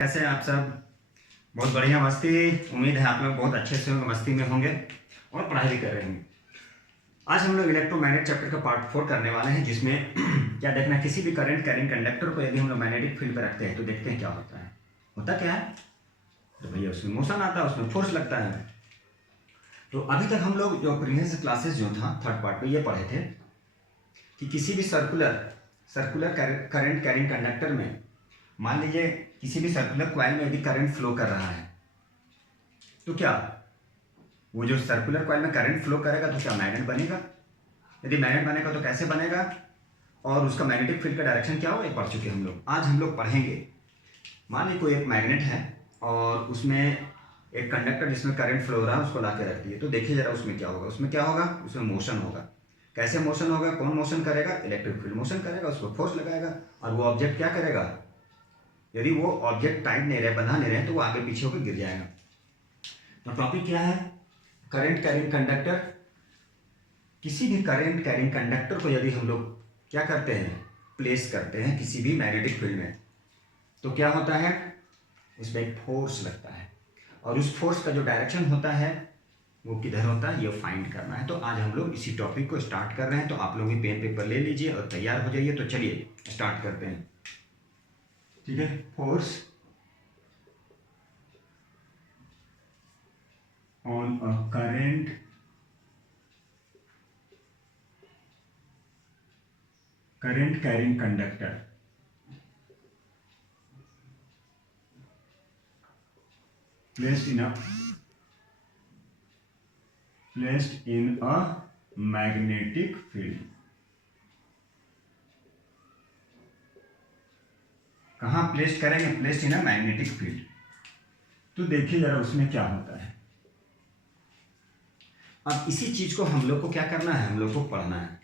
कैसे हैं आप सब। बहुत बढ़िया मस्ती। उम्मीद है आप लोग बहुत अच्छे से मस्ती में होंगे और पढ़ाई भी कर रहे होंगे। आज हम लोग इलेक्ट्रोमैग्नेट चैप्टर का पार्ट 4 करने वाले हैं, जिसमें क्या देखना है, किसी भी करंट कैरिंग कंडक्टर को यदि हम लोग मैग्नेटिक फील्ड पर रखते हैं तो देखते हैं क्या होता है। होता क्या है, तो भैया उसमें मोशन आता है, उसमें फोर्स लगता है। तो अभी तक हम लोग जो प्रीवियस क्लासेस जो था थर्ड पार्ट में ये पढ़े थे कि किसी भी सर्कुलर करंट कैरिंग कंडक्टर में, मान लीजिए किसी भी सर्कुलर कॉइल में यदि करंट फ्लो कर रहा है तो क्या वो जो सर्कुलर कॉइल में करंट फ्लो करेगा तो क्या मैग्नेट बनेगा। यदि मैग्नेट बनेगा तो कैसे बनेगा और उसका मैग्नेटिक फील्ड का डायरेक्शन क्या होगा, ये पढ़ चुके हम लोग। आज हम लोग पढ़ेंगे, मान लीजिए कोई एक मैग्नेट है और उसमें एक कंडक्टर जिसमें करंट फ्लो हो रहा है उसको ला के रख दिए, तो देखिए जरा उसमें क्या होगा। उसमें मोशन होगा। कैसे मोशन होगा, कौन मोशन करेगा, इलेक्ट्रिक फील्ड मोशन करेगा, उसको फोर्स लगाएगा और वो ऑब्जेक्ट क्या करेगा, यदि वो ऑब्जेक्ट टाइट नहीं रहे, बंधा नहीं रहे, तो वो आगे पीछे होकर गिर जाएगा। तो टॉपिक क्या है, करंट कैरिंग कंडक्टर। किसी भी करंट कैरिंग कंडक्टर को यदि हम लोग क्या करते हैं, प्लेस करते हैं किसी भी मैग्नेटिक फील्ड में, तो क्या होता है, उसमें एक फोर्स लगता है और उस फोर्स का जो डायरेक्शन होता है वो किधर होता है, ये फाइंड करना है। तो आज हम लोग इसी टॉपिक को स्टार्ट कर रहे हैं। तो आप लोग भी पेन पेपर ले लीजिए और तैयार हो जाइए। तो चलिए स्टार्ट करते हैं। ठीक है, force on a current carrying conductor placed in a magnetic field। कहाँ प्लेस्ड करेंगे, placed in a magnetic field. तो देखिए जरा उसमें क्या होता है। अब इसी चीज को हम लोग को क्या करना है, हम लोग को पढ़ना है।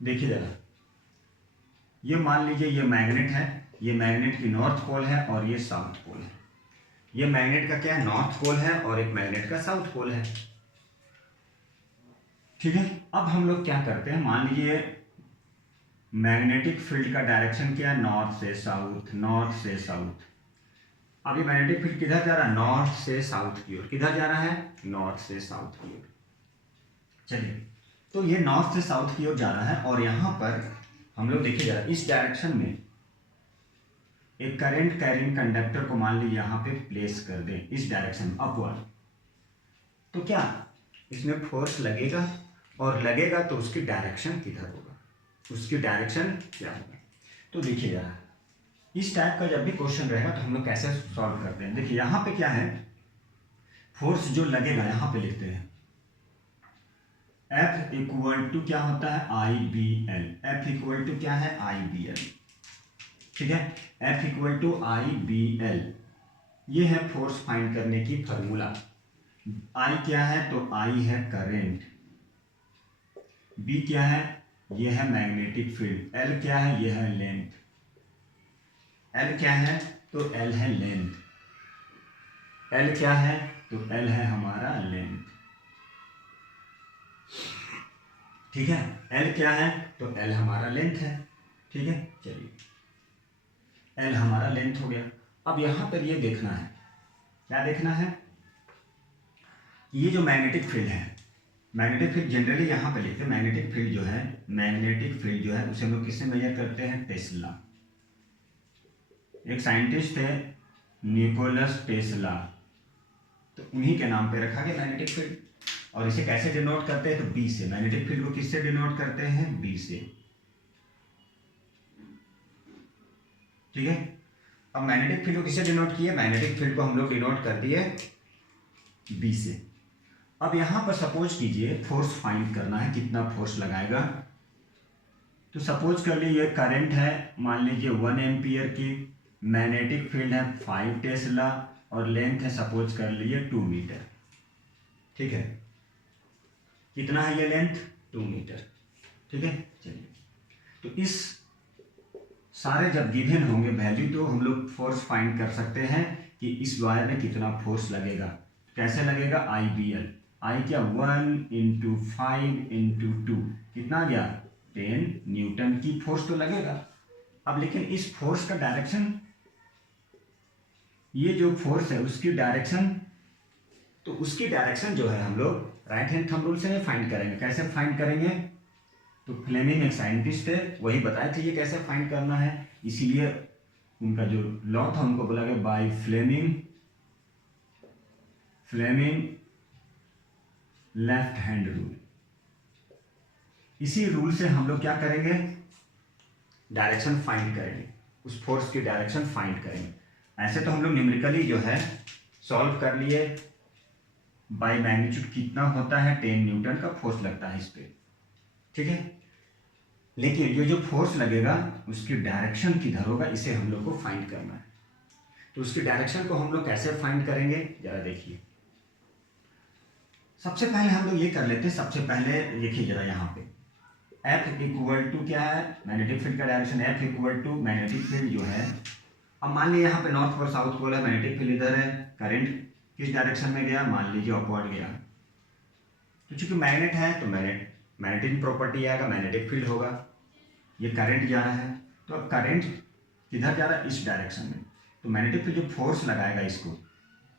देखिए जरा, ये मान लीजिए ये मैग्नेट है, ये मैग्नेट की नॉर्थ पोल है और ये साउथ पोल है। ये मैग्नेट का क्या है, नॉर्थ पोल है और एक मैग्नेट का साउथ पोल है। ठीक है, अब हम लोग क्या करते हैं, मान लीजिए मैग्नेटिक फील्ड का डायरेक्शन क्या है, नॉर्थ से साउथ, नॉर्थ से साउथ। अभी मैग्नेटिक फील्ड किधर जा रहा है, नॉर्थ से साउथ की ओर। किधर जा रहा है, नॉर्थ से साउथ की ओर। चलिए, तो ये नॉर्थ से साउथ की ओर जा रहा है और यहां पर हम लोग देखिए जरा, इस डायरेक्शन में एक करंट कैरिंग कंडक्टर को मान लीजिए यहां पे प्लेस कर दें, इस डायरेक्शन अपवर्ड। तो क्या इसमें फोर्स लगेगा, और लगेगा तो उसकी डायरेक्शन किधर होगा, उसकी डायरेक्शन क्या होगा। तो देखिए जरा, इस टाइप का जब भी क्वेश्चन रहेगा तो हम लोग कैसे सॉल्व करते हैं। देखिए यहां पे क्या है, फोर्स जो लगेगा यहां पे लिखते हैं F इक्वल टू क्या होता है, I B L. F equal to क्या है, आई बी एल। ठीक है, F equal to I B L, ये है फोर्स फाइंड करने की फॉर्मूला। I क्या है, तो I है करंट, B क्या है, ये है मैग्नेटिक फील्ड, L क्या है, ये है लेंथ, L क्या है, तो L है लेंथ, L क्या है, तो L है हमारा लेंथ। ठीक है, L क्या है, तो L हमारा लेंथ है। ठीक है, चलिए L हमारा लेंथ हो गया। अब यहां पर ये देखना है, क्या देखना है, ये जो मैग्नेटिक फील्ड है, मैग्नेटिक फील्ड जनरली यहाँ पे लिखते हैं, मैग्नेटिक फील्ड जो है, मैग्नेटिक फील्ड जो है उसे हम लोग किससे मेजर करते हैं, टेस्ला। एक साइंटिस्ट थे निकोलस टेस्ला, तो उन्हीं के नाम पे रखा गया मैग्नेटिक फील्ड। और इसे कैसे डिनोट करते हैं, तो बी से। मैग्नेटिक फील्ड को किससे डिनोट करते हैं, बी से। ठीक है, अब मैग्नेटिक फील्ड को किससे डिनोट किए, मैग्नेटिक फील्ड को हम लोग डिनोट कर दिए बी से। अब यहां पर सपोज कीजिए फोर्स फाइंड करना है, कितना फोर्स लगाएगा। तो सपोज कर लीजिए करंट है मान लीजिए 1 एम्पियर की, मैग्नेटिक फील्ड है 5 टेस्ला और लेंथ है सपोज कर लीजिए 2 मीटर। ठीक है, कितना है ये लेंथ, 2 मीटर। ठीक है, चलिए, तो इस सारे जब गिवन होंगे वैल्यू, तो हम लोग फोर्स फाइंड कर सकते हैं कि इस वायर में कितना फोर्स लगेगा। कैसे लगेगा, आई बी एल, आई क्या 1 इंटू 5 इंटू 2, कितना गया 10 न्यूटन की फोर्स तो लगेगा। अब लेकिन इस फोर्स का डायरेक्शन, ये जो फोर्स है उसकी डायरेक्शन, तो उसकी डायरेक्शन जो है हम लोग राइट हैंड थंब रूल से फाइंड करेंगे। कैसे फाइंड करेंगे? तो फ्लेमिंग एक साइंटिस्ट है, वही बताए थे ये कैसे फाइंड करना है, इसीलिए उनका जो लॉ था उनको बोला गया by Fleming left hand rule. इसी रूल से हम लोग क्या करेंगे? डायरेक्शन फाइंड करेंगे, उस फोर्स की डायरेक्शन फाइंड करेंगे। ऐसे तो हम लोग न्यूमेरिकली जो है सॉल्व कर लिए, बाय मैग्नीट्यूड कितना होता है 10 न्यूटन का फोर्स लगता है इस पे, ठीक है। लेकिन ये जो फोर्स लगेगा उसकी डायरेक्शन किधर होगा, इसे हम लोग को फाइंड करना है। तो उसकी डायरेक्शन को हम लोग कैसे फाइंड करेंगे जरा देखिए। सबसे पहले हम लोग ये कर लेते हैं, सबसे पहले देखिए जरा यहाँ पे F इक्वल टू क्या है, मैग्नेटिक फील्ड का direction F equal to magnetic field जो है, अब मान लीजिए यहाँ पे नॉर्थ और साउथ पोल है, मैग्नेटिक फील्ड इधर है, करंट किस डायरेक्शन में गया, मान लीजिए अपवर्ड गया। तो चूंकि मैग्नेट है तो मैग्नेटिक प्रॉपर्टी आएगा, मैग्नेटिक फील्ड होगा। ये करंट जा रहा है, तो अब करंट किधर जा रहा है, इस डायरेक्शन में। तो मैग्नेटिक फील्ड जो फोर्स लगाएगा, इसको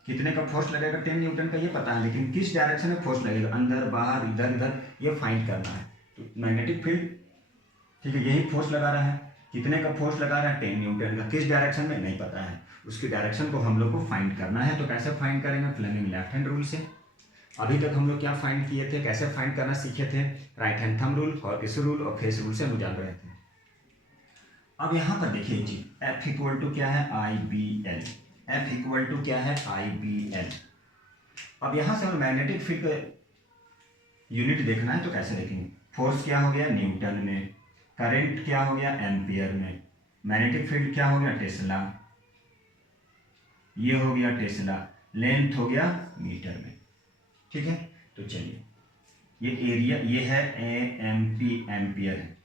कितने का फोर्स लगेगा, 10 न्यूटन का, ये पता है, लेकिन किस डायरेक्शन में फोर्स लगेगा, अंदर बाहर इधर उधर, ये फाइंड करना है। तो मैग्नेटिक फील्ड, ठीक है, यही फोर्स लगा रहा है, कितने का फोर्स लगा रहा है, 10 न्यूटन का, किस डायरेक्शन में नहीं पता है, उसकी डायरेक्शन को हम लोग को फाइंड करना है। तो कैसे फाइंड करेंगे, फ्लेमिंग लेफ्ट हैंड रूल से। अभी तक हम लोग क्या फाइंड किए थे, कैसे फाइंड करना सीखे थे, राइट हैंड थंब रूल और किस रूल और फेस रूल से हम जान रहे थे। अब यहाँ पर देखिए जी, F इक्वल टू क्या है, IBL, F इक्वल टू क्या है, IBL। अब यहाँ से हम मैग्नेटिक फील्ड का यूनिट देखना है, तो कैसे देखेंगे, फोर्स क्या हो गया न्यूटन में, करंट क्या हो गया एम्पियर में, मैग्नेटिक फील्ड क्या हो गया टेस्ला, ये हो गया टेस्ला, लेंथ हो गया मीटर में, ठीक है। तो चलिए, ये एरिया ये है AMP, एम्पियर है।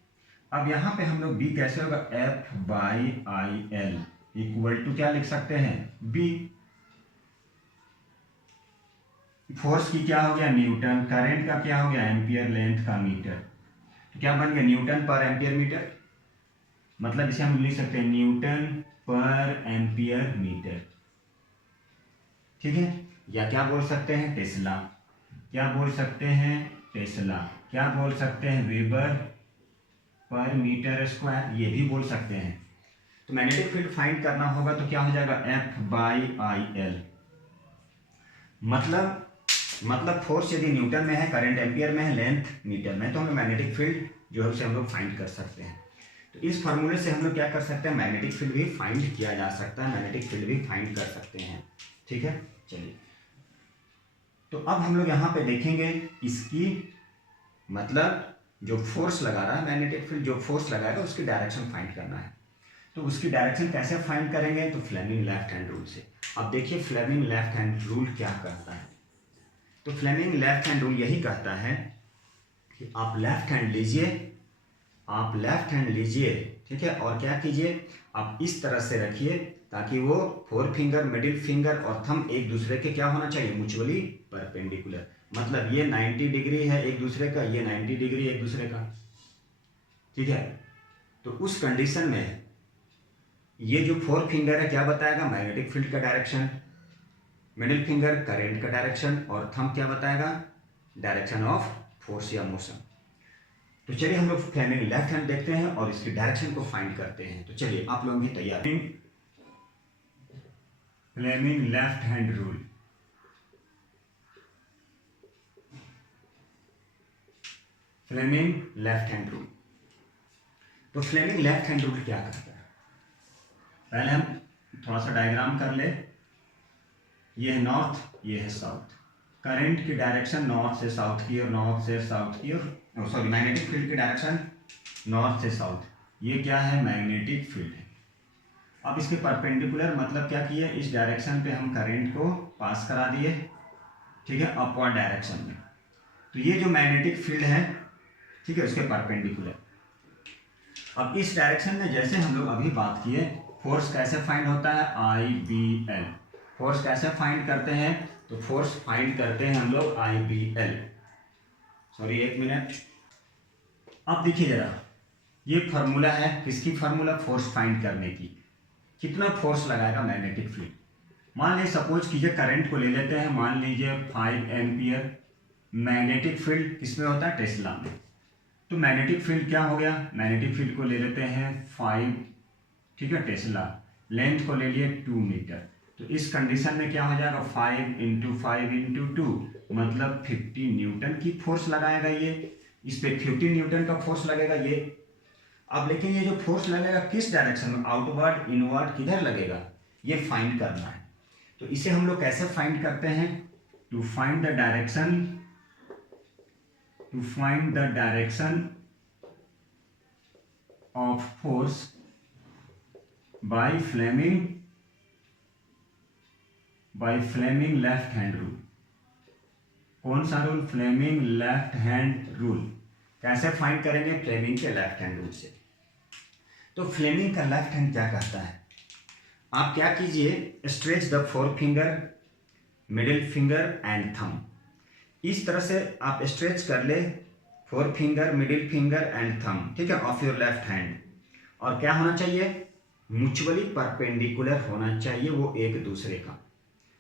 अब यहाँ पे हम लोग B कैसे होगा, F/IL इक्वल टू क्या लिख सकते हैं, B। फोर्स की क्या हो गया न्यूटन, करंट का क्या हो गया एम्पियर, लेंथ का मीटर, तो क्या बन गया न्यूटन पर एम्पियर मीटर। मतलब इसे हम लिख सकते हैं न्यूटन पर एम्पियर मीटर, ठीक है। या क्या बोल सकते हैं टेस्ला, क्या बोल सकते हैं टेस्ला, क्या बोल सकते हैं वेबर पर मीटर स्क्वायर, ये भी बोल सकते हैं। तो मैग्नेटिक फील्ड फाइंड करना होगा तो क्या हो जाएगा, F/IL। मतलब फोर्स यदि न्यूटन में है, करंट एम्पियर में है, लेंथ मीटर में, तो हमें मैग्नेटिक फील्ड जो है उसे हम लोग फाइंड कर सकते हैं। तो इस फार्मूले से हम लोग क्या कर सकते हैं, मैग्नेटिक फील्ड भी फाइंड किया जा सकता है, मैग्नेटिक फील्ड भी फाइंड कर सकते हैं, ठीक है। चलिए, तो अब हम लोग यहाँ पे देखेंगे इसकी, मतलब जो फोर्स लगा रहा है मैग्नेटिक फील्ड, जो फोर्स लगाएगा उसकी डायरेक्शन फाइंड करना है। तो उसकी डायरेक्शन कैसे फाइंड करेंगे, तो फ्लेमिंग लेफ्ट हैंड रूल से। अब देखिए फ्लेमिंग लेफ्ट हैंड रूल क्या कहता है। तो फ्लेमिंग लेफ्ट हैंड रूल यही कहता है कि आप लेफ्ट हैंड लीजिए, ठीक है, और क्या कीजिए, आप इस तरह से रखिए ताकि वो 4 फिंगर, मिडिल फिंगर और थंब एक दूसरे के क्या होना चाहिए, म्यूचुअली परपेंडिकुलर। मतलब ये 90 डिग्री है एक दूसरे का, ये 90 डिग्री एक दूसरे का, ठीक है। तो उस कंडीशन में ये जो 4 फिंगर है क्या बताएगा, मैग्नेटिक फील्ड का डायरेक्शन, मिडिल फिंगर करंट का डायरेक्शन और थंब क्या बताएगा, डायरेक्शन ऑफ फोर्स या मोशन। तो चलिए हम लोग फ्लेमिंग लेफ्ट हैंड देखते हैं और इसकी डायरेक्शन को फाइंड करते हैं। तो चलिए आप लोग भी तैयार, Fleming left hand rule. Fleming left hand rule, तो फ्लेमिंग लेफ्ट हैंड रूल क्या करता है, पहले हम थोड़ा सा डायग्राम कर ले। ये है नॉर्थ, ये है साउथ, करंट की डायरेक्शन नॉर्थ से साउथ की और नॉर्थ से साउथ की, और सॉरी मैग्नेटिक फील्ड की डायरेक्शन नॉर्थ से साउथ, ये क्या है मैग्नेटिक फील्ड है। अब इसके परपेंडिकुलर मतलब क्या किए, इस डायरेक्शन पे हम करंट को पास करा दिए, ठीक है, अपवर्ड डायरेक्शन में। तो ये जो मैग्नेटिक फील्ड है, ठीक है, उसके परपेंडिकुलर। अब इस डायरेक्शन में जैसे हम लोग अभी बात किए, फोर्स कैसे फाइंड होता है, IBL। फोर्स कैसे फाइंड करते हैं, तो फोर्स फाइंड करते हैं हम लोग IBL। सॉरी एक मिनट, अब देखिए जरा, ये फार्मूला है किसकी फार्मूला, फोर्स फाइंड करने की, कितना फोर्स लगाएगा मैग्नेटिक फील्ड। मान लीजिए सपोज कीजिए करंट को ले लेते हैं, मान लीजिए 5 एम्पियर, मैग्नेटिक फील्ड किसमें होता है, टेस्ला में। तो मैग्नेटिक फील्ड क्या हो गया, मैग्नेटिक फील्ड को ले लेते हैं 5, ठीक है, टेस्ला, लेंथ को ले लिए 2 मीटर। तो इस कंडीशन में क्या हो जाएगा, 5 × 5 × 2 मतलब 50 न्यूटन की फोर्स लगाएगा ये, इस पे 50 न्यूटन का फोर्स लगेगा ये। अब लेकिन ये जो फोर्स लगेगा किस डायरेक्शन में, आउटवर्ड इनवर्ड किधर लगेगा, ये फाइंड करना है। तो इसे हम लोग कैसे फाइंड करते हैं, to find the direction of force by Fleming left hand rule. कौन सा rule, Fleming left hand rule. कैसे फाइंड करेंगे, फ्लेमिंग के लेफ्ट हैंड रूल से। तो फ्लेमिंग का लेफ्ट हैंड क्या कहता है, आप क्या कीजिए, stretch the 4 finger, middle finger and thumb. इस तरह से आप स्ट्रेच कर ले 4 finger, middle finger and thumb, ठीक है, ऑफ योर लेफ्ट हैंड। और क्या होना चाहिए, म्यूचुअली परपेंडिकुलर होना चाहिए वो एक दूसरे का,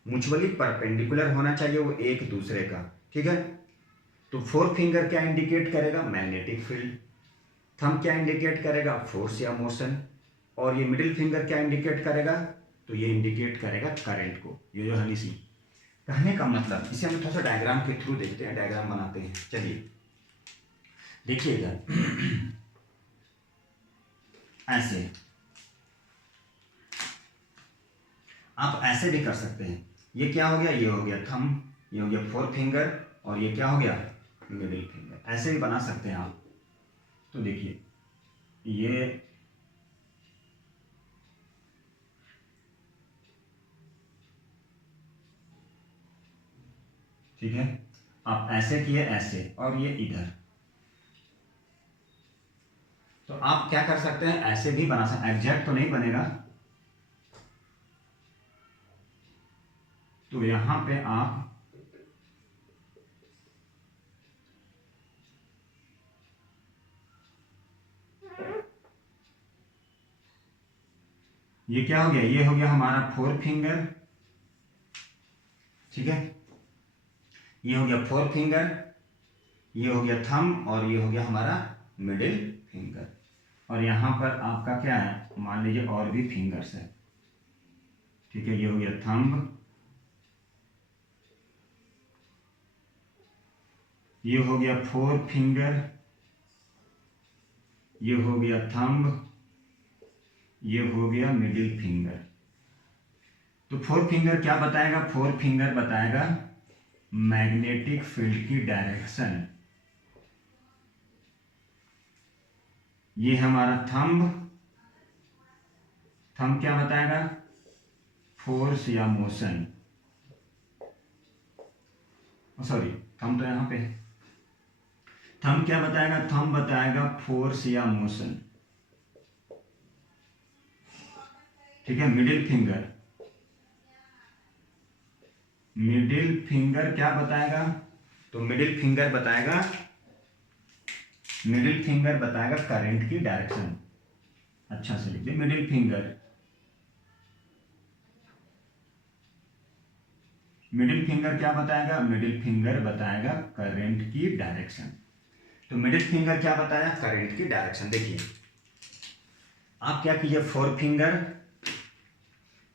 म्यूचुअली परपेंडिकुलर होना चाहिए वो एक दूसरे का, ठीक है। तो 4 फिंगर क्या इंडिकेट करेगा, मैग्नेटिक फील्ड, थंब क्या इंडिकेट करेगा, फोर्स या मोशन, और ये मिडिल फिंगर क्या इंडिकेट करेगा, तो ये इंडिकेट करेगा करंट को। ये जो हनी सी कहने का मतलब, इसे हम थोड़ा सा डायग्राम के थ्रू देखते हैं, डायग्राम बनाते हैं। चलिए देखिएगा, ऐसे आप ऐसे भी कर सकते हैं। ये क्या हो गया, ये हो गया थंब, ये हो गया 4 फिंगर, और ये क्या हो गया, मिडिल फिंगर। ऐसे भी बना सकते हैं आप। तो देखिए ये ठीक है, आप ऐसे किए ऐसे, और ये इधर। तो आप क्या कर सकते हैं, ऐसे भी बना सकते, एग्जैक्ट तो नहीं बनेगा। तो यहां पे आप ये क्या हो गया, ये हो गया हमारा 4 फिंगर, ठीक है, ये हो गया 4 फिंगर, ये हो गया थंब, और ये हो गया हमारा मिडिल फिंगर। और यहां पर आपका क्या है, मान लीजिए और भी फिंगर्स है, ठीक है, ये हो गया थंब, ये हो गया 4 फिंगर, ये हो गया थंब, ये हो गया मिडिल फिंगर। तो 4 फिंगर क्या बताएगा, 4 फिंगर बताएगा मैग्नेटिक फील्ड की डायरेक्शन। ये हमारा थंब, थंब क्या बताएगा, फोर्स या मोशन, सॉरी थंब तो यहां पे, थंब क्या बताएगा, थंब बताएगा फोर्स या मोशन, ठीक है। मिडिल फिंगर, मिडिल फिंगर क्या बताएगा, तो मिडिल फिंगर बताएगा, मिडिल फिंगर बताएगा करंट की डायरेक्शन। अच्छा से लिखिए, मिडिल फिंगर, मिडिल फिंगर क्या बताएगा, मिडिल फिंगर बताएगा करंट की डायरेक्शन। तो मिडिल फिंगर क्या बताया, करंट की डायरेक्शन। देखिए आप क्या कीजिए, 4 finger,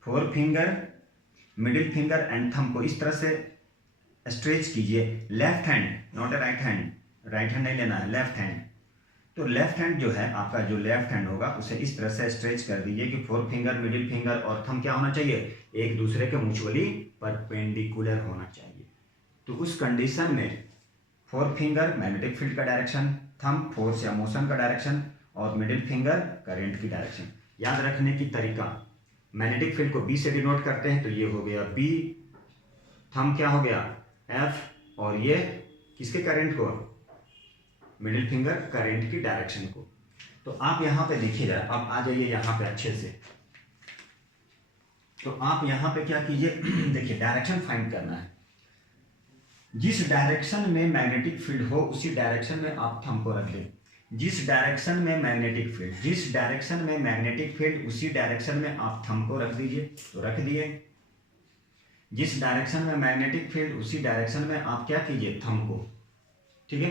4 finger, middle finger and thumb को इस तरह से स्ट्रेच कीजिए, left hand, not a right hand, right hand नहीं लेना है, लेफ्ट हैंड। तो लेफ्ट हैंड जो है आपका, जो लेफ्ट हैंड होगा उसे इस तरह से स्ट्रेच कर दीजिए कि 4 फिंगर, मिडिल फिंगर और थंब क्या होना चाहिए, एक दूसरे के म्यूचुअली परपेंडिकुलर होना चाहिए। तो उस कंडीशन में 4 फिंगर मैग्नेटिक फील्ड का डायरेक्शन, थंब फोर्स या मोशन का डायरेक्शन, और मिडिल फिंगर करंट की डायरेक्शन। याद रखने की तरीका, मैग्नेटिक फील्ड को बी से डिनोट करते हैं, तो ये हो गया बी, थंब क्या हो गया एफ, और ये किसके करंट को, मिडिल फिंगर करंट की डायरेक्शन को। तो आप यहां पे देखिएगा, अब आ जाइए यहां पे अच्छे से। तो आप यहां पे क्या कीजिए, देखिए डायरेक्शन फाइंड करना है। जिस डायरेक्शन में मैग्नेटिक फील्ड हो उसी डायरेक्शन में आप थंब को रख दें। जिस डायरेक्शन में मैग्नेटिक फील्ड, जिस डायरेक्शन में मैग्नेटिक फील्ड उसी डायरेक्शन में आप थंब को रख दीजिए, तो रख दिए। जिस डायरेक्शन में मैग्नेटिक फील्ड उसी डायरेक्शन में आप क्या कीजिए, थंब को, ठीक है।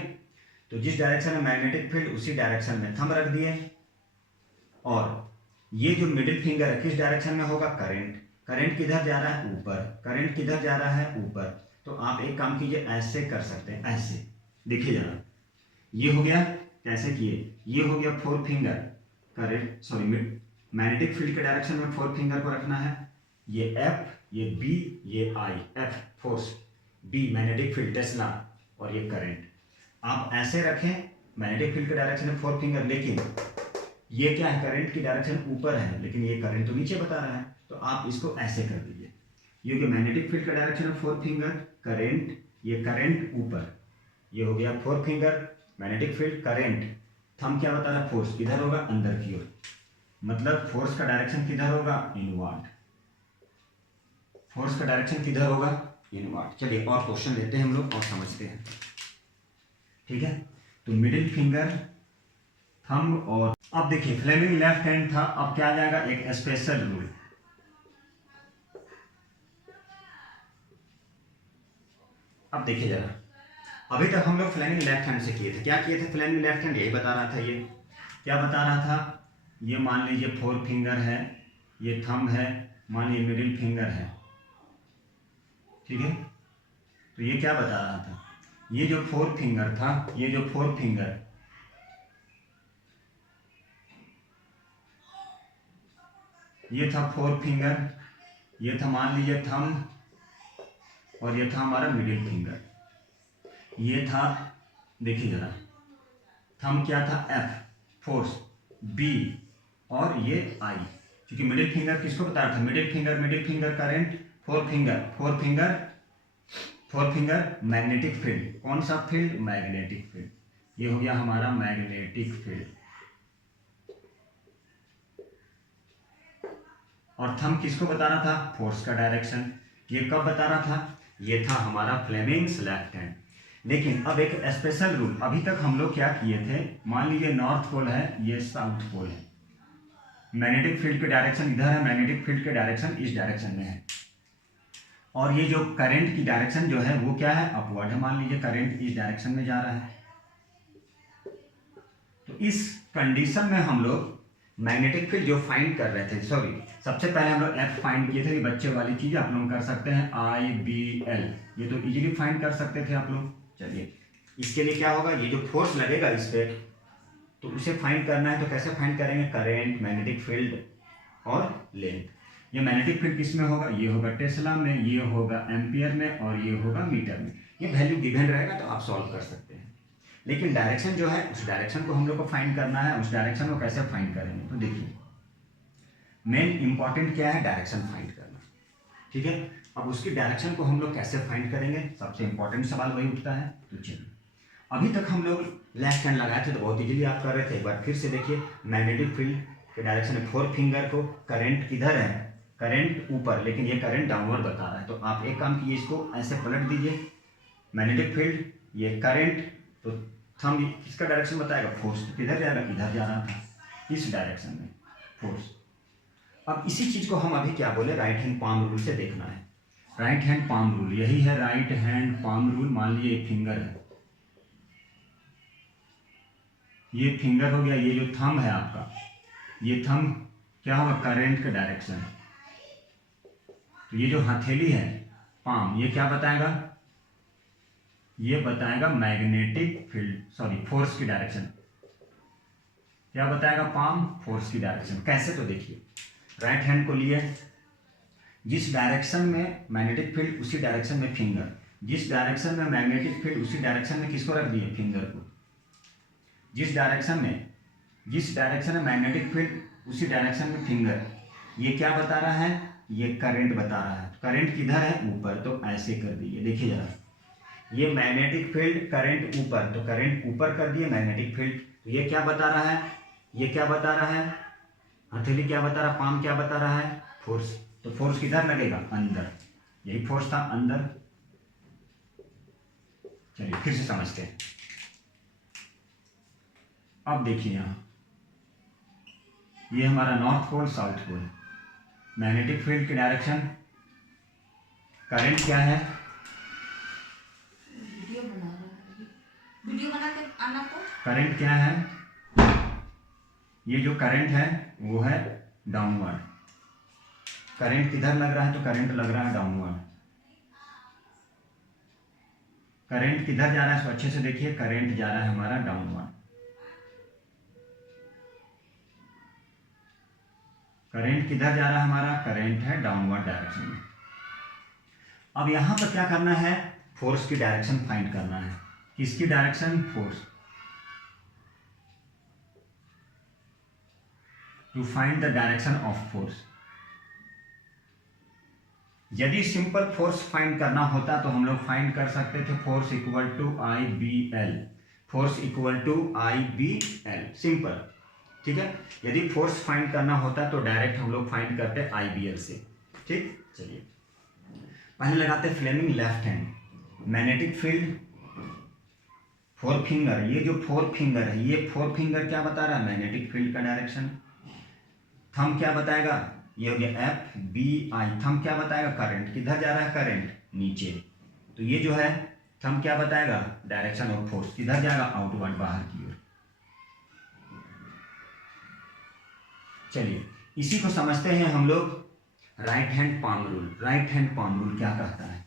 तो जिस डायरेक्शन में मैग्नेटिक फील्ड उसी डायरेक्शन में थंब रख दिए। और ये जो मिडिल फिंगर है किस डायरेक्शन में होगा, करंट। करंट किधर जा रहा है, ऊपर। करंट किधर जा रहा है, ऊपर। तो आप एक काम कीजिए, ऐसे कर सकते हैं, ऐसे देखिए जरा, ये हो गया, कैसे किए, ये हो गया four finger current, sorry magnetic field के डायरेक्शन में फोर फिंगर को रखना है। ये एफ, ये बी, ये I. F force, B magnetic field tesla, और ये करंट। आप ऐसे रखें मैग्नेटिक फील्ड के डायरेक्शन में फोर फिंगर, लेकिन ये क्या है, करंट की डायरेक्शन ऊपर है, लेकिन ये करंट तो नीचे बता रहा है, तो आप इसको ऐसे कर दीजिए। ये कि मैग्नेटिक फील्ड का डायरेक्शन है फोर फिंगर, करंट, ये करंट ऊपर, ये हो गया four finger magnetic field, current. Thumb क्या बता रहा है, फोर्स किधर होगा, अंदर की ओर, मतलब फोर्स का डायरेक्शन किधर होगा, इनवर्ड। फोर्स का डायरेक्शन किधर होगा, इनवर्ड। चलिए और क्वेश्चन लेते हैं हम लोग और समझते हैं, ठीक है। तो मिडिल फिंगर, थंब, और अब देखिए फ्लेमिंग लेफ्ट हैंड था, अब क्या आ जाएगा, एक स्पेशल रूल। अब देखिए जरा, अभी तक हम लोग फ्लेमिंग लेफ्ट हैंड से किए थे, क्या किए थे, फ्लेमिंग लेफ्ट हैंड यही बता रहा था, ये क्या बता रहा था, ये मान लीजिए फोर फिंगर है, ये थंब है, मान लीजिए मिडिल फिंगर है, ठीक है। तो ये क्या बता रहा था, ये जो फोर फिंगर था, ये जो फोर फिंगर, ये था फोर फिंगर, ये था मान लीजिए थंब, और ये था हमारा मिडिल फिंगर। ये था, देखिए जरा, थंब क्या था, एफ फोर्स, बी, और ये आई, क्योंकि मिडिल फिंगर किसको बता रहा था, middle finger current, four finger magnetic field, कौन सा फील्ड, मैग्नेटिक फील्ड। ये हो गया हमारा मैग्नेटिक फील्ड। और थंब किसको बता रहा था, फोर्स का डायरेक्शन। ये कब बता रहा था, ये था हमारा फ्लेमिंग्स लेफ्ट हैंड। लेकिन अब एक स्पेशल रूल, अभी तक हम लोग क्या किए थे, मान लीजिए नॉर्थ पोल है, ये साउथ पोल है, मैग्नेटिक फील्ड के डायरेक्शन इधर है, मैग्नेटिक फील्ड के डायरेक्शन इस डायरेक्शन में है, और ये जो करंट की डायरेक्शन जो है वो क्या है, अपवर्ड है। मान लीजिए करंट इस डायरेक्शन में जा रहा है, तो इस कंडीशन में हम लोग मैग्नेटिक फील्ड जो फाइंड कर रहे थे, सॉरी सबसे पहले हम लोग एफ फाइंड किए थे, ये बच्चे वाली चीज आप लोग कर सकते हैं, आई बी एल, ये तो इजीली फाइंड कर सकते थे आप लोग। चलिए इसके लिए क्या होगा, ये जो फोर्स लगेगा इस पे, तो उसे फाइंड करना है, तो कैसे फाइंड करेंगे, करेंट, मैग्नेटिक फील्ड और लेंथ। ये मैग्नेटिक फील्ड किस में होगा, ये होगा टेस्ला में, ये होगा एम्पियर में, और ये होगा मीटर में। ये वैल्यू गिवन रहेगा तो आप सॉल्व कर सकते हैं, लेकिन डायरेक्शन जो है उस डायरेक्शन को हम लोग को फाइंड करना है। उस डायरेक्शन को कैसे फाइंड करेंगे, तो देखिए मेन इंपॉर्टेंट क्या है, डायरेक्शन फाइंड करना, ठीक है। अब उसकी डायरेक्शन को हम लोग कैसे फाइंड करेंगे, सबसे इंपॉर्टेंट सवाल वही उठता है। तो चलिए अभी तक हम लोग लेफ्ट हैंड लगाए थे तो बहुत इजीली आप कर रहे थे, एक बार फिर से देखिए, मैग्नेटिक फील्ड के डायरेक्शन में फोर फिंगर को, करंट किधर है, करंट ऊपर, लेकिन ये करंट डाउनवर्ड बता रहा है, तो आप एक काम कीजिए, इसको ऐसे पलट दीजिए, मैग्नेटिक फील्ड, ये करंट, तो थंब किसका डायरेक्शन बताएगा, फोर्स, तो किधर जाएगा, इधर जा रहा था, इस डायरेक्शन में फोर्स। अब इसी चीज को हम अभी क्या बोले, राइट हैंड पाम रूल से देखना है। राइट हैंड पाम रूल यही है, राइट हैंड पाम रूल। मान लीजिए एक फिंगर है, ये फिंगर हो गया, ये जो थंब है आपका, ये थंब क्या होगा, करंट का डायरेक्शन। तो ये जो हथेली है पाम, ये क्या बताएगा, ये बताएगा मैग्नेटिक फील्ड, सॉरी फोर्स की डायरेक्शन। क्या बताएगा पाम, फोर्स की डायरेक्शन। कैसे, तो देखिए राइट हैंड को लिए, जिस डायरेक्शन में मैग्नेटिक फील्ड उसी डायरेक्शन में फिंगर, जिस डायरेक्शन में मैग्नेटिक फील्ड उसी डायरेक्शन में किसको रख दिए, फिंगर को। जिस डायरेक्शन में मैग्नेटिक फील्ड उसी डायरेक्शन में फिंगर। ये क्या बता रहा है, ये करंट बता रहा है। करंट किधर है, ऊपर, तो ऐसे कर दिए। देखिए जरा, ये मैग्नेटिक फील्ड, करंट ऊपर, तो करंट ऊपर कर दिए, मैग्नेटिक फील्ड। तो ये क्या बता रहा है, ये क्या बता रहा है, हथेली क्या बता रहा है, पाम क्या बता रहा है, फोर्स। तो फोर्स किधर लगेगा, अंदर, यही फोर्स था, अंदर। चलिए फिर से समझते हैं। अब देखिए यहाँ, ये हमारा north pole south pole, magnetic field की डायरेक्शन, करंट क्या है, वीडियो बना के आना तो करंट क्या है, ये जो करंट है वो है डाउनवर्ड, करंट किधर लग रहा है, तो करंट लग रहा है डाउनवर्ड, करंट किधर जा रहा है, इसको अच्छे से देखिए, करंट जा रहा है हमारा डाउनवर्ड, करंट किधर जा रहा है हमारा, करंट है डाउनवर्ड डायरेक्शन में। अब यहां पर क्या करना है, फोर्स की डायरेक्शन फाइंड करना है, किसकी direction, force, to find the direction of force. यदि सिंपल फोर्स फाइंड करना होता तो हम लोग फाइंड कर सकते थे force equal to I B L, force equal to I B L, simple, ठीक है। यदि फोर्स फाइंड करना होता तो डायरेक्ट हम लोग फाइंड करते आई बी एल से, ठीक। चलिए पहले लगाते Fleming left hand, magnetic field four finger, ये जो फोर फिंगर है, ये फोर फिंगर क्या बता रहा है, मैग्नेटिक फील्ड का डायरेक्शन, थंब क्या बताएगा, ये हो गया एफ बी आई, थंब क्या बताएगा, करंट किधर जा रहा है, करंट नीचे, तो ये जो है थंब क्या बताएगा, डायरेक्शन ऑफ फोर्स किधर जाएगा, आउटवर्ड, बाहर की ओर। चलिए इसी को समझते हैं हम लोग right hand palm rule. Right hand palm rule क्या कहता है,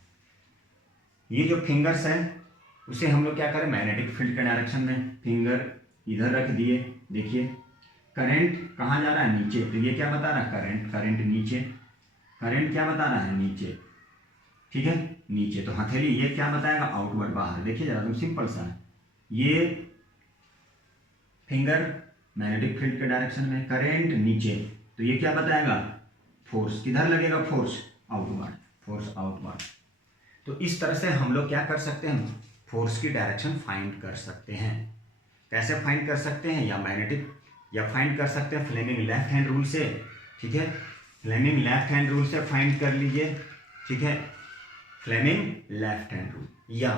ये जो फिंगर्स है उसे हम लोग क्या करें, मैग्नेटिक फील्ड के डायरेक्शन में फिंगर इधर रख दिए, देखिए करंट कहाँ जा रहा है, नीचे, तो ये क्या बता रहा है, करंट, करंट नीचे, करंट क्या बता रहा है, नीचे, ठीक है, नीचे, तो हथेली ये क्या बताएगा, आउटवर्ड, बाहर। देखिए जरा तुम, सिंपल सा है, ये फिंगर मैग्नेटिक फील्ड के डायरेक्शन में, करंट नीचे, तो ये क्या बताएगा, फोर्स किधर लगेगा, फोर्स आउटवर्ड, फोर्स आउटवर्ड। तो इस तरह से हम लोग क्या कर सकते हैं, फोर्स की डायरेक्शन फाइंड कर सकते हैं। कैसे फाइंड कर सकते हैं, या मैग्नेटिक, या फाइंड कर सकते हैं फ्लेमिंग लेफ्ट हैंड रूल से, ठीक है, फ्लेमिंग लेफ्ट हैंड रूल से फाइंड कर लीजिए, ठीक है, फ्लेमिंग लेफ्ट हैंड रूल, या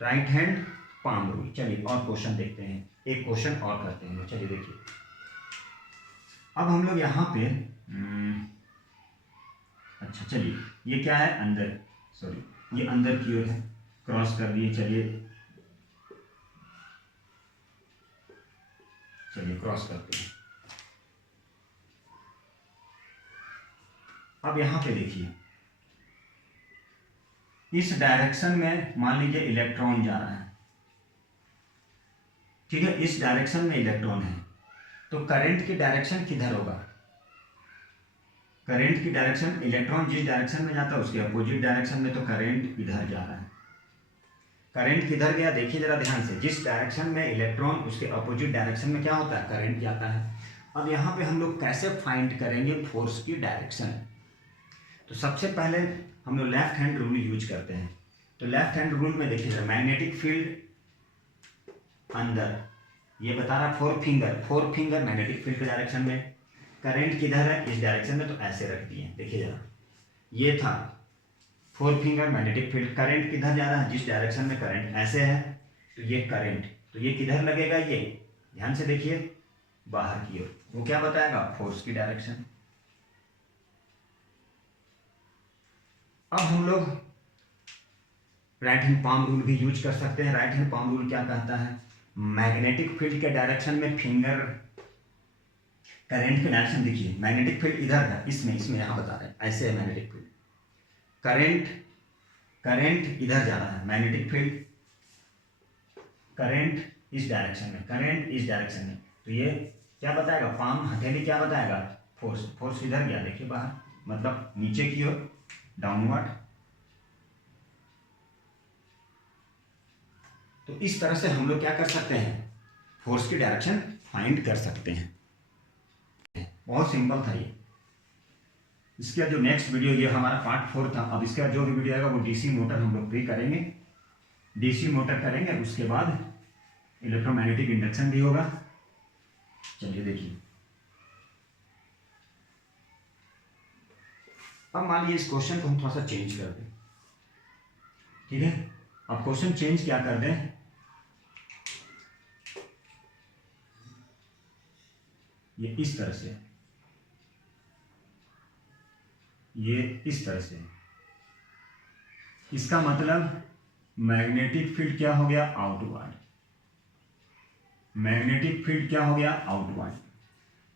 राइट हैंड पाम रूल। चलिए और क्वेश्चन देखते हैं, एक क्वेश्चन और करते हैं। चलिए देखिए, अब हम लोग यहाँ पे अच्छा चलिए, ये क्या है, अंदर, सॉरी ये अंदर की ओर है, क्रॉस कर दिए, चलिए क्रॉस करते हैं। अब यहां पे देखिए, इस डायरेक्शन में मान लीजिए इलेक्ट्रॉन जा रहा है, ठीक है, इस डायरेक्शन में इलेक्ट्रॉन है, तो करंट की डायरेक्शन किधर होगा, करंट की डायरेक्शन, इलेक्ट्रॉन जिस डायरेक्शन में जाता है उसके अपोजिट डायरेक्शन में, तो करंट इधर जा रहा है, करंट किधर गया, देखिए जरा ध्यान से, जिस डायरेक्शन में इलेक्ट्रॉन उसके अपोजिट डायरेक्शन में क्या होता है, करंट जाता है। अब यहाँ पे हम लोग कैसे फाइंड करेंगे फोर्स की डायरेक्शन, तो सबसे पहले हम लोग लेफ्ट हैंड रूल यूज करते हैं। तो लेफ्ट हैंड रूल में देखिए मैग्नेटिक फील्ड अंदर, ये बता रहा फोर फिंगर मैग्नेटिक फील्ड के डायरेक्शन में, करंट किधर है, इस डायरेक्शन में, तो ऐसे रख दिए, देखिए जरा, ये था four finger magnetic field, current किधर जा रहा है, जिस डायरेक्शन में करंट ऐसे है, तो ये करंट, तो ये किधर लगेगा, ये ध्यान से देखिए, बाहर की ओर, वो क्या बताएगा, फोर्स की डायरेक्शन। अब हम लोग राइट हैंड पाम रूल भी यूज कर सकते हैं। राइट हैंड पाम रूल क्या कहता है, मैग्नेटिक फील्ड के डायरेक्शन में फिंगर, करंट के डायरेक्शन देखिए, मैग्नेटिक फील्ड इधर है, इसमें यहां बता रहे हैं, ऐसे है मैग्नेटिक फील्ड, करंट इधर जा रहा है, मैग्नेटिक फील्ड, करंट इस डायरेक्शन में, करंट इस डायरेक्शन में, तो ये क्या बताएगा, पाम, हथेली क्या बताएगा, फोर्स, फोर्स इधर गया, देखिए बाहर, मतलब नीचे की ओर, डाउनवर्ड। तो इस तरह से हम लोग क्या कर सकते हैं, फोर्स की डायरेक्शन फाइंड कर सकते हैं। बहुत सिंपल था ये। इसका जो नेक्स्ट वीडियो, ये हमारा पार्ट 4 था। अब इसका जो भी वीडियो आएगा वो डीसी मोटर हम लोग प्री करेंगे, डीसी मोटर करेंगे, उसके बाद इलेक्ट्रोमैग्नेटिक इंडक्शन भी होगा। चलिए देखिए, अब मान लीजिए इस क्वेश्चन को हम थोड़ा सा चेंज कर दें, ठीक है। अब क्वेश्चन चेंज क्या कर दें, ये इस तरह से, ये इस तरह से। इसका मतलब मैग्नेटिक फील्ड क्या हो गया, आउटवर्ड। मैग्नेटिक फील्ड क्या हो गया, आउटवर्ड।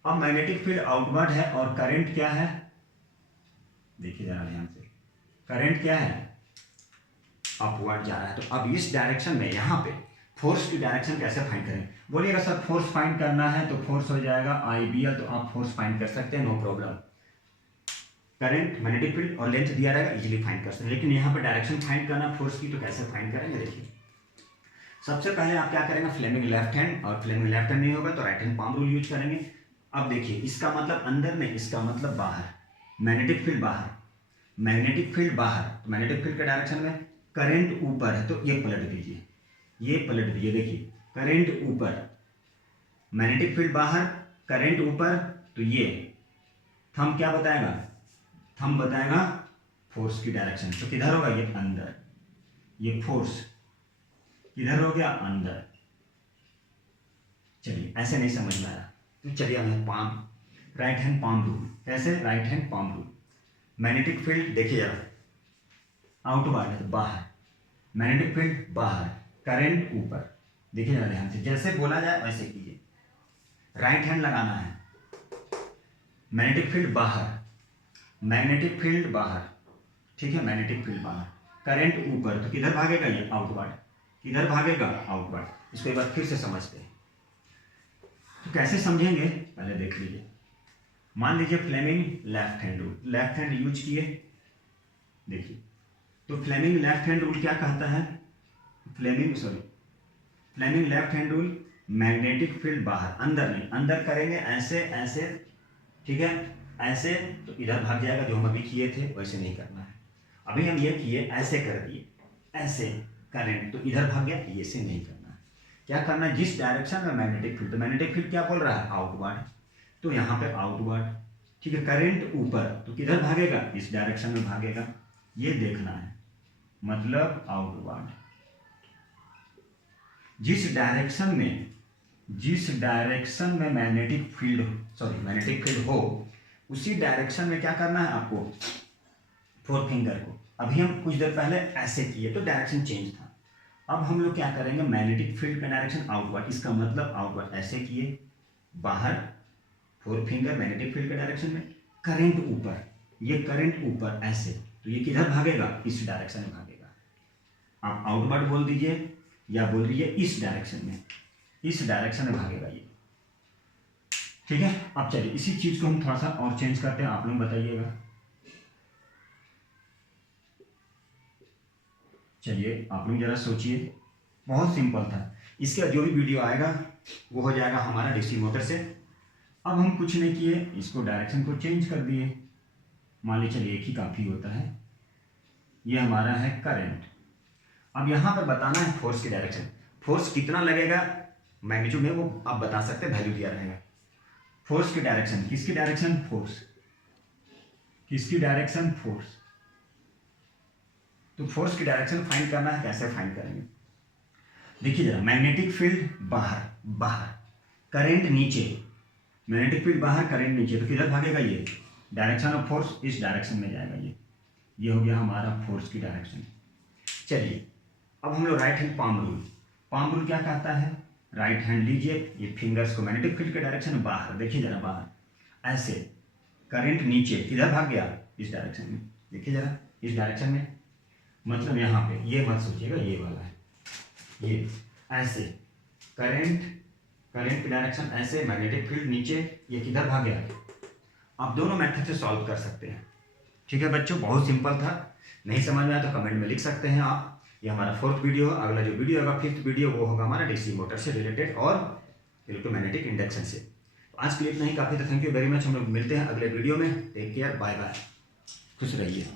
अब मैग्नेटिक फील्ड आउटवर्ड है और करंट क्या है, देखिए जरा ध्यान से, करंट क्या है, अपवर्ड जा रहा है। तो अब इस डायरेक्शन में यहाँ पे फोर्स की डायरेक्शन कैसे फाइंड करें, बोलिएगा सर फोर्स फाइंड करना है तो फोर्स हो जाएगा IBL, तो आप फोर्स फाइंड कर सकते हैं, no problem. Current, magnetic field और लेंथ दिया रहेगा, इजीली फाइंड कर सकते हैं। लेकिन यहाँ पे डायरेक्शन फाइंड करना फोर्स की, तो कैसे फाइंड करेंगे, देखिए सबसे पहले आप क्या करेंगे, फ्लेमिंग लेफ्ट हैंड, और फ्लेमिंग लेफ्ट हैंड नहीं होगा तो right hand palm rule use करेंगे। अब देखिए इसका मतलब अंदर नहीं, इसका मतलब बाहर, मैग्नेटिक फील्ड बाहर, मैग्नेटिक फील्ड बाहर, तो मैग्नेटिक फील्ड के डायरेक्शन में करंट ऊपर है तो ये पलट दीजिए, ये पलट दीजिए, देखिए करंट ऊपर, मैग्नेटिक फील्ड बाहर, करंट ऊपर, तो ये थंब क्या बताएगा, थंब बताएगा फोर्स की डायरेक्शन। तो किधर होगा, ये अंदर, ये फोर्स किधर हो गया, अंदर। चलिए ऐसे नहीं समझ में आया तो चलिए हमें palm, right hand palm rule, कैसे, right hand palm rule. Magnetic field देखिए जरा आउटवर्ड है तो बाहर, मैग्नेटिक फील्ड बाहर, करंट ऊपर, देखिए जरा ध्यान से, जैसे बोला जाए वैसे कीजिए। राइट हैंड लगाना है, मैग्नेटिक फील्ड बाहर, मैग्नेटिक फील्ड बाहर, ठीक है, मैग्नेटिक फील्ड बाहर, करंट ऊपर, तो किधर भागेगा, ये आउटवर्ड, किधर भागेगा, आउटवर्ड। इसको एक बार फिर से समझते हैं, तो कैसे समझेंगे पहले देख लीजिए। मान लीजिए Fleming left hand rule, left hand use किए, देखिए तो फ्लेमिंग लेफ्ट हैंड रूल क्या कहता है, Fleming left hand rule, magnetic field बाहर, अंदर नहीं, अंदर करेंगे ऐसे ऐसे, ठीक है, ऐसे तो इधर भाग जाएगा, जो हम अभी किए थे वैसे नहीं करना है। अभी हम ये किए, ऐसे कर दिए, ऐसे करंट, तो इधर भाग गया, ये से नहीं करना है। क्या करना है, जिस डायरेक्शन में मैग्नेटिक फील्ड, तो मैग्नेटिक फील्ड क्या बोल रहा है, आउटवर्ड, तो यहाँ पे आउटवर्ड, ठीक है, करंट ऊपर, तो किधर भागेगा, इस डायरेक्शन में भागेगा, ये देखना है, मतलब आउटवर्ड। जिस डायरेक्शन में मैग्नेटिक फील्ड हो, उसी डायरेक्शन में क्या करना है आपको, फोर फिंगर को, अभी हम कुछ देर पहले ऐसे किए तो डायरेक्शन चेंज था, अब हम लोग क्या करेंगे, मैग्नेटिक फील्ड का डायरेक्शन आउटवर्ड, इसका मतलब आउटवर्ड, ऐसे किए, बाहर, फोर फिंगर मैग्नेटिक फील्ड के डायरेक्शन में, करंट ऊपर, ये करंट ऊपर ऐसे, तो ये किधर भागेगा, इस डायरेक्शन में भागेगा। आप आउटवर्ड बोल दीजिए या बोल दीजिए इस डायरेक्शन में, इस डायरेक्शन में भागेगा ये, ठीक है। अब चलिए इसी चीज को हम थोड़ा सा और चेंज करते हैं, आप लोग बताइएगा। चलिए आप लोग जरा सोचिए, बहुत सिंपल था, इसका जो भी वीडियो आएगा वो हो जाएगा हमारा डीसी मोटर से। अब हम कुछ नहीं किए, इसको डायरेक्शन को चेंज कर दिए, मान लीजिए चलिए एक ही काफ़ी होता है, ये हमारा है करंट। अब यहाँ पर बताना है फोर्स की डायरेक्शन, फोर्स कितना लगेगा मैग्नीट्यूड में, वो आप बता सकते हैं, वैल्यू दिया रहेगा। फोर्स की डायरेक्शन, किसकी डायरेक्शन, फोर्स, किसकी डायरेक्शन, फोर्स। तो फोर्स की डायरेक्शन फाइंड करना है, कैसे फाइंड करेंगे, देखिए जरा, मैग्नेटिक फील्ड बाहर, बाहर, करंट नीचे, मैग्नेटिक फील्ड बाहर, करंट नीचे, तो किधर भागेगा, ये डायरेक्शन ऑफ फोर्स इस डायरेक्शन में जाएगा, ये हो गया हमारा फोर्स की डायरेक्शन। चलिए अब हम लोग right hand palm rule, palm rule क्या कहता है, राइट हैंड लीजिए, ये फिंगर्स को मैग्नेटिक फील्ड के डायरेक्शन में बाहर, देखिए जरा बाहर, ऐसे, करंट नीचे, किधर भाग गया, इस डायरेक्शन में, देखिए जरा इस डायरेक्शन में, मतलब यहाँ पे, ये मत सोचिएगा, ये वाला है, ये ऐसे, करंट की डायरेक्शन ऐसे, मैग्नेटिक फील्ड नीचे, ये किधर भाग गया। आप दोनों मेथड से सॉल्व कर सकते हैं, ठीक है बच्चों, बहुत सिंपल था। नहीं समझ में आया तो कमेंट में लिख सकते हैं आप। ये हमारा 4th वीडियो है, अगला जो वीडियो होगा 5th वीडियो, वो होगा हमारा डीसी मोटर से रिलेटेड और इलेक्ट्रोमैग्नेटिक इंडक्शन से। तो आज के लिए इतना ही काफ़ी था, थैंक यू वेरी मच, हम लोग मिलते हैं अगले वीडियो में, टेक केयर, बाय बाय, खुश रहिए।